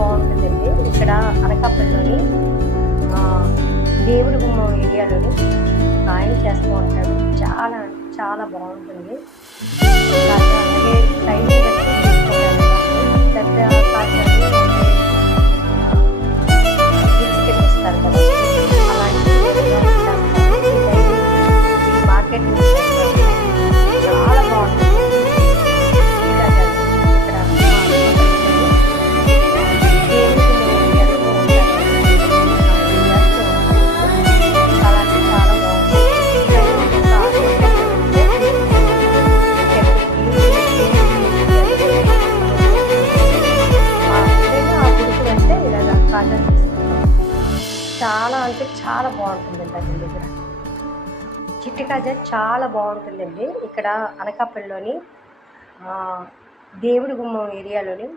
బాగుంటుందండి. ఇక్కడ అనకాపల్లిలోని దేవుడి గుమ్మం ఏరియాలోని ఆయన చేస్తూ ఉంటాడు. చాలా చాలా బాగుంటుంది. అలాగే టైమింగ్ బట్టి తీసుకుంటాను. పెద్ద కాజాలు అంటే గిఫ్ట్స్ కింద ఇస్తారు కదా, అలాంటివి చేస్తాను. ఈ డైలీ ఈ మార్కెట్ నుంచి తెస్తాను. చాలా బాగుంటుంది. ఇలాగ ఇక్కడ దేవుడి గుమ్మం ఏరియాలోనే ఉంటాను. చేస్తూ ఉంటాను. చాలా అంటే చాలా బాగుంటుంది. ఇక్కడైనా ఒక ఆటో వెళ్తే ఎప్పుడైనా ఆ గుడికి వెళ్తే ఇలాగ కాజా తీసుకుంటాం. చాలా అంటే చాలా బాగుంటుందండి అతని దగ్గర. చిట్టి కాజా చాలా బాగుంటుందండి. ఇక్కడ అనకాపల్లిలోని దేవుడి గుమ్మం ఏరియాలోని